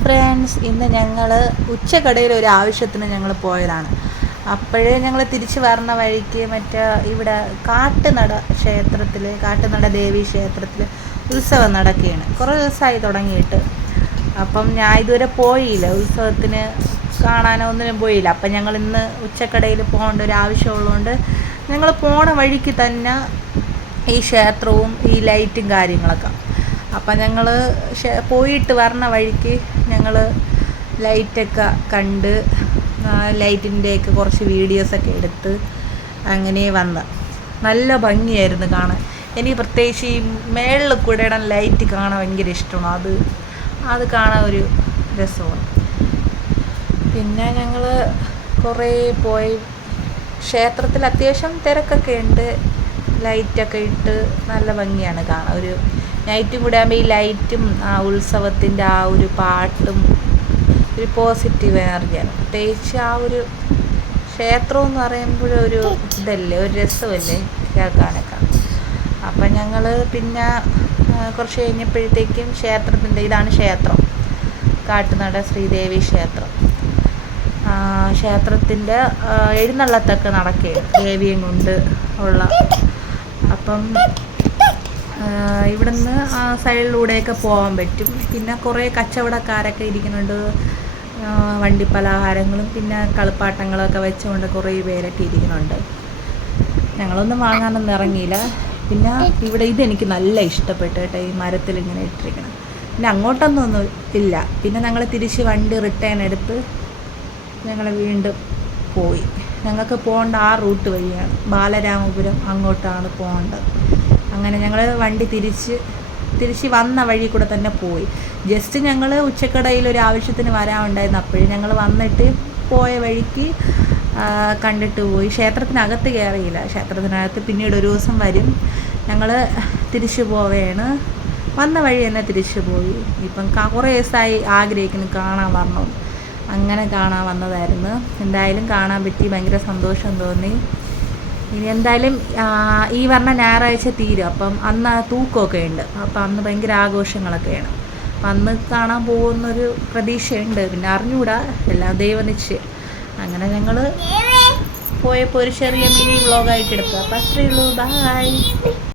Friends, ഇന്ന് ഞങ്ങൾ ഉച്ചക്കടയിൽ ഒരു ആവശ്യത്തിന് ഞങ്ങൾ പോയതാണ്. അപ്പോഴേ ഞങ്ങൾ തിരിച്ച് വരുന്ന വഴിക്ക് ഇവിടെ കാട്ടുനട ദേവി ക്ഷേത്രത്തിൽ ഉത്സവം നടക്കുകയാണ്. കുറേ ദിവസമായി തുടങ്ങിയിട്ട്. അപ്പം ഞാൻ ഇതുവരെ പോയില്ല, ഉത്സവത്തിന് കാണാനോ ഒന്നിനും പോയില്ല. അപ്പം ഞങ്ങൾ ഇന്ന് ഉച്ചക്കടയിൽ പോകേണ്ട ഒരു ആവശ്യമുള്ളതുകൊണ്ട് ഞങ്ങൾ പോണ വഴിക്ക് തന്നെ ഈ ക്ഷേത്രവും ഈ ലൈറ്റും കാര്യങ്ങളൊക്കെ. അപ്പം ഞങ്ങൾ പോയിട്ട് വരണ വഴിക്ക് ഞങ്ങൾ ലൈറ്റൊക്കെ കണ്ട് ലൈറ്റിൻ്റെയൊക്കെ കുറച്ച് വീഡിയോസൊക്കെ എടുത്ത് അങ്ങനെ വന്ന് നല്ല ഭംഗിയായിരുന്നു കാണാൻ. എനിക്ക് പ്രത്യേകിച്ച് ഈ മേളിൽ കൂടെ ലൈറ്റ് കാണാൻ ഭയങ്കര ഇഷ്ടമാണ്. അത് കാണാൻ ഒരു രസമാണ്. പിന്നെ ഞങ്ങൾ കുറേ പോയി. ക്ഷേത്രത്തിൽ അത്യാവശ്യം തിരക്കൊക്കെ ഉണ്ട്, ലൈറ്റൊക്കെ ഇട്ട് നല്ല ഭംഗിയാണ് കാണാൻ. ഒരു നൈറ്റും കൂടെ ആകുമ്പോൾ ഈ ലൈറ്റും ആ ഉത്സവത്തിൻ്റെ ആ ഒരു പാട്ടും ഒരു പോസിറ്റീവ് എനർജിയാണ്. പ്രത്യേകിച്ച് ആ ഒരു ക്ഷേത്രം എന്ന് പറയുമ്പോഴൊരു ഇതല്ലേ, ഒരു രസമല്ലേ കേൾക്കാനൊക്കെ. അപ്പം ഞങ്ങൾ പിന്നെ കുറച്ച് കഴിഞ്ഞപ്പോഴത്തേക്കും ഇതാണ് ക്ഷേത്രം, കാട്ടുനട ശ്രീദേവി ക്ഷേത്രം. ക്ഷേത്രത്തിൻ്റെ എഴുന്നള്ളത്തൊക്കെ നടക്കുകയാണ് ദേവിയും കൊണ്ട് ഉള്ള. അപ്പം ഇവിടുന്ന് ആ സൈഡിലൂടെയൊക്കെ പോകാൻ പറ്റും. പിന്നെ കുറേ കച്ചവടക്കാരൊക്കെ ഇരിക്കുന്നുണ്ട്, വണ്ടി പലഹാരങ്ങളും പിന്നെ കളിപ്പാട്ടങ്ങളൊക്കെ വെച്ചുകൊണ്ട് കുറേ പേരൊക്കെ ഇരിക്കുന്നുണ്ട്. ഞങ്ങളൊന്നും വാങ്ങാനൊന്നും ഇറങ്ങിയില്ല. പിന്നെ ഇവിടെ ഇതെനിക്ക് നല്ല ഇഷ്ടപ്പെട്ടു കേട്ടോ, ഈ മരത്തിൽ ഇങ്ങനെ ഇട്ടിരിക്കണം. പിന്നെ അങ്ങോട്ടൊന്നും ഇല്ല. പിന്നെ ഞങ്ങൾ തിരിച്ച് വണ്ടി റിട്ടേൺ എടുത്ത് ഞങ്ങൾ വീണ്ടും പോയി. ഞങ്ങൾക്ക് പോകേണ്ട ആ റൂട്ട് വഴിയാണ്, ബാലരാമപുരം അങ്ങോട്ടാണ് പോകേണ്ടത്. അങ്ങനെ ഞങ്ങൾ വണ്ടി തിരിച്ച് വന്ന വഴി കൂടെ തന്നെ പോയി. ജസ്റ്റ് ഞങ്ങൾ ഉച്ചക്കടയിൽ ഒരു ആവശ്യത്തിന് വരാനുണ്ടായിരുന്നു. അപ്പോഴും ഞങ്ങൾ വന്നിട്ട് പോയ വഴിക്ക് കണ്ടിട്ട് പോയി. ക്ഷേത്രത്തിനകത്ത് കയറിയില്ല. ക്ഷേത്രത്തിനകത്ത് പിന്നീട് ഒരു ദിവസം വരും. ഞങ്ങൾ തിരിച്ചു പോവുകയാണ്. വന്ന വഴി തന്നെ തിരിച്ചു പോയി. ഇപ്പം കുറേ ദിവസമായി ആഗ്രഹിക്കുന്നു കാണാൻ വരണം. അങ്ങനെ കാണാൻ വന്നതായിരുന്നു. എന്തായാലും കാണാൻ പറ്റി, ഭയങ്കര സന്തോഷം തോന്നി. ഇനി എന്തായാലും ഈ പറഞ്ഞ ഞായറാഴ്ച തീരും. അപ്പം അന്ന് തൂക്കമൊക്കെ ഉണ്ട്. അപ്പം അന്ന് ഭയങ്കര ആഘോഷങ്ങളൊക്കെയാണ്. അപ്പം അന്ന് കാണാൻ പോകുന്നൊരു പ്രതീക്ഷയുണ്ട്. പിന്നെ അറിഞ്ഞുകൂടാ, എല്ലാം ദൈവനിശ്ചയം. അങ്ങനെ ഞങ്ങൾ പോയപ്പോൾ ഒരു ചെറിയ മിനി വ്ളോഗായിട്ട് എടുക്കുക. അപ്പം അത്രയേ ഉള്ളൂ. ബൈ.